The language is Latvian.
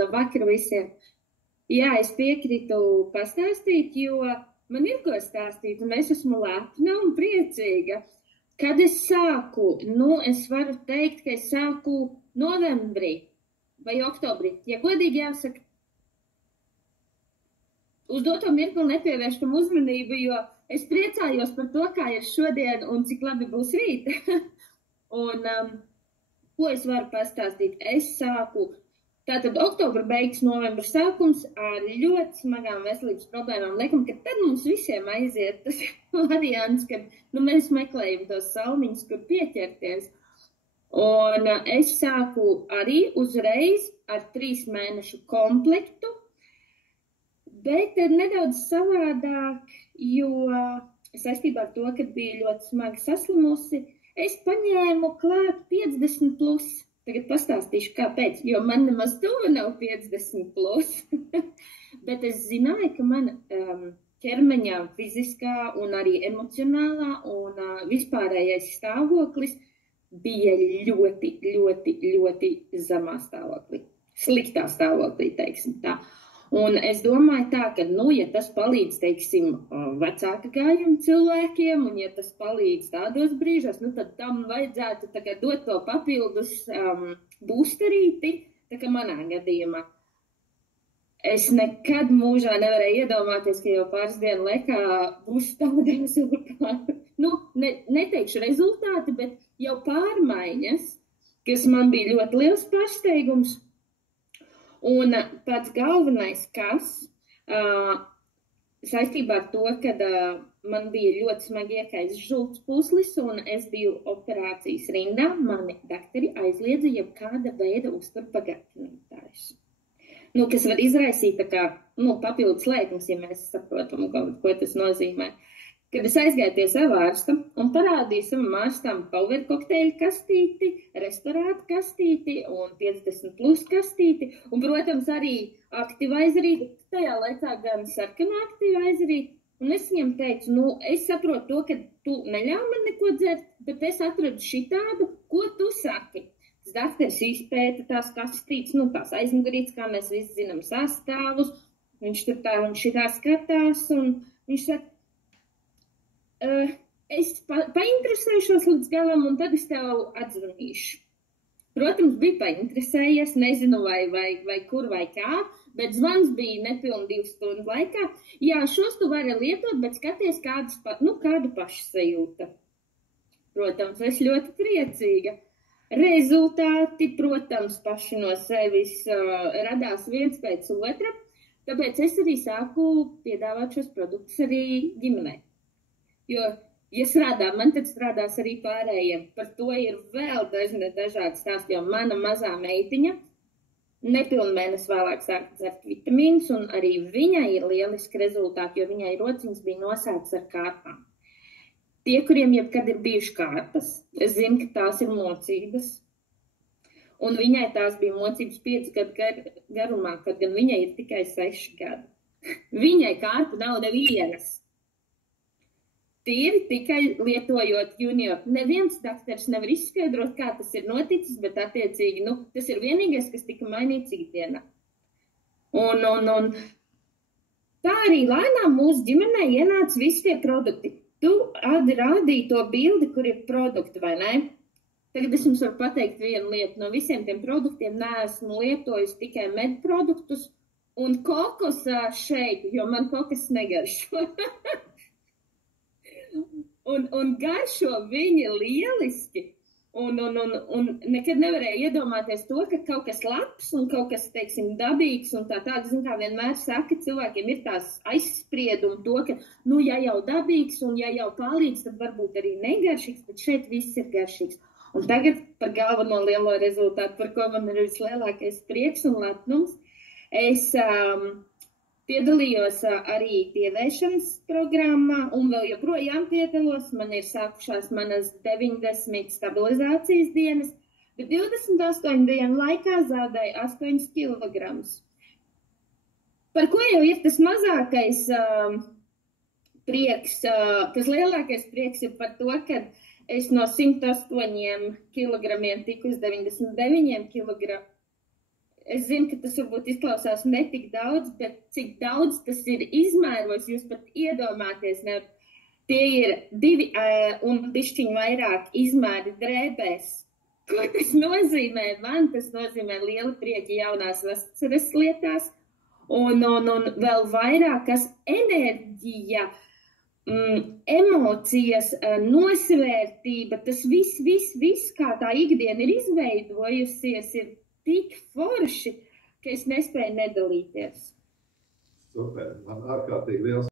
Labvakar visiem! Jā, es piekrītu pastāstīt, jo man ir ko stāstīt, un es esmu lepna un priecīga. Kad es sāku, es varu teikt, ka es sāku novembrī vai oktobrī. Ja godīgi jāsaka, uz doto mirkli nepievēršam uzmanību, jo es priecājos par to, kā ir šodien un cik labi būs rīt. Un ko es varu pastāstīt? Es sāku tātad oktobra beigas, novembra sākums ar ļoti smagām veselības problēmām. Liekam, ka tad mums visiem aiziet tas variants, kad mēs meklējam tos salmiņus, kur pieķerties. Un es sāku arī uzreiz ar 3 mēnešu komplektu, bet nedaudz savādāk, jo saistībā ar to, kad biju ļoti smagi saslimusi, es paņēmu klāt 50 plus. Tagad pastāstīšu, kāpēc, jo man nemaz tuvu nav 50 plus. Bet es zināju, ka mana ķermeņa fiziskā un arī emocionālā un vispārējais stāvoklis bija ļoti, ļoti, ļoti zemā stāvoklī. Sliktā stāvoklī, teiksim tā. Un es domāju tā, ka, ja tas palīdz, teiksim, vecāka gājuma cilvēkiem, un ja tas palīdz tādos brīžos, tad tam vajadzētu tagad dot to papildus boosterīti, tā kā manā gadījumā. Es nekad mūžā nevarēju iedomāties, ka jau pāris dienu laikā būs tādi rezultāti. Neteikšu rezultāti, bet jau pārmaiņas, kas man bija ļoti liels pārsteigums. Un pats galvenais, kas saistībā ar to, kad man bija ļoti smagi iekais žults puslis un es biju operācijas rindā, mani daktari aizliedza jebkāda veida uzturpagaršinātājus. Kas var izraisīt tā kā, papildus lēkmes, ja mēs saprotam, ko tas nozīmē. Kad es aizgāju pie sava ārsta un parādīju savam ārstam power kokteļu kastīti, restorātu kastīti un 50 plus kastīti, un, protams, arī aktivizerī, tajā laikā gan sarkanā aktivizerī, un es viņam teicu, es saprotu to, ka tu neļauj man neko dzert, bet es atradu šitādu, ko tu saki. Tas dakteris izpēta tās kastītes, tās aizmugurītes, kā mēs visi zinām sastāvus, viņš tur tā un šitā skatās, un viņš saka, es painteresēšos līdz galam, un tad es tev atzvanīšu. Protams, bija painteresējies, nezinu vai kur vai kā, bet zvans bija nepilni 2 stundu laikā. Jā, šos tu vari lietot, bet skaties kādu pašsajūta. Protams, es ļoti priecīga. Rezultāti, protams, paši no sevis radās viens pēc otra, tāpēc es arī sāku piedāvāt šos produktus arī ģimenei. Jo, ja strādā man, tad strādās arī pārējiem. Par to ir vēl dažādi stāsti, jo mana mazā meitiņa nepilnu mēnesi vēlāk sāk dzert vitamīnus, un arī viņai ir lieliski rezultāti, jo viņai rociņas bija nosētas ar kārpām. Tie, kuriem jebkad ir bijuši kārpas, es zinu, ka tās ir mocības. Un viņai tās bija mocības 5 gadu garumā, kad gan viņai ir tikai 6 gadi. Viņai kārpa nav nevienas. Tīri tikai lietojot junior. Neviens dakteris nevar izskaidrot, kā tas ir noticis, bet attiecīgi, tas ir vienīgais, kas tika mainīts ikdienā. Un tā arī lēnām mūsu ģimenē ienāca visi tie produkti. Tu rādīji to bildi, kur ir produkti, vai ne? Tagad es jums varu pateikt vienu lietu. No visiem tiem produktiem neesmu lietojusi tikai medproduktus un kokosa šeiku, jo man kokas negaršo. Un garšo viņi lieliski, un nekad nevarēju iedomāties to, ka kaut kas labs un kaut kas, teiksim, dabīgs un tāda, kā vienmēr saka, cilvēkiem ir tās aizspriedumi to, ka, ja jau dabīgs un ja jau palīdz, tad varbūt arī negaršīgs, bet šeit viss ir garšīgs. Un tagad par galveno lielo rezultātu, par ko man ir vislielākais prieks un lepnums, es piedalījos arī pievēršanas programmā un vēl joprojām piedalos. Man ir sākušās manas 90 stabilizācijas dienas, bet 28 dienu laikā zaudēju 8 kilogramus. Par ko jau ir tas mazākais prieks, tas lielākais prieks ir par to, ka es no 108 kilogramiem tiku uz 99 kilogramiem. es zinu, ka tas varbūt izklausās netik daudz, bet cik daudz tas ir izmēros, jūs pat iedomāties nevar. Tie ir 2 un bišķiņ vairāk izmēri drēbēs. Ko tas nozīmē? Man tas nozīmē lielu prieku jaunās vasaras lietās. Un vēl vairāk, kas enerģija, emocijas, nosvērtība, tas viss, kā tā ikdiena ir izveidojusies, ir tik forši, ka es nespēju nedalīties. Super, man ārkārtīgi liels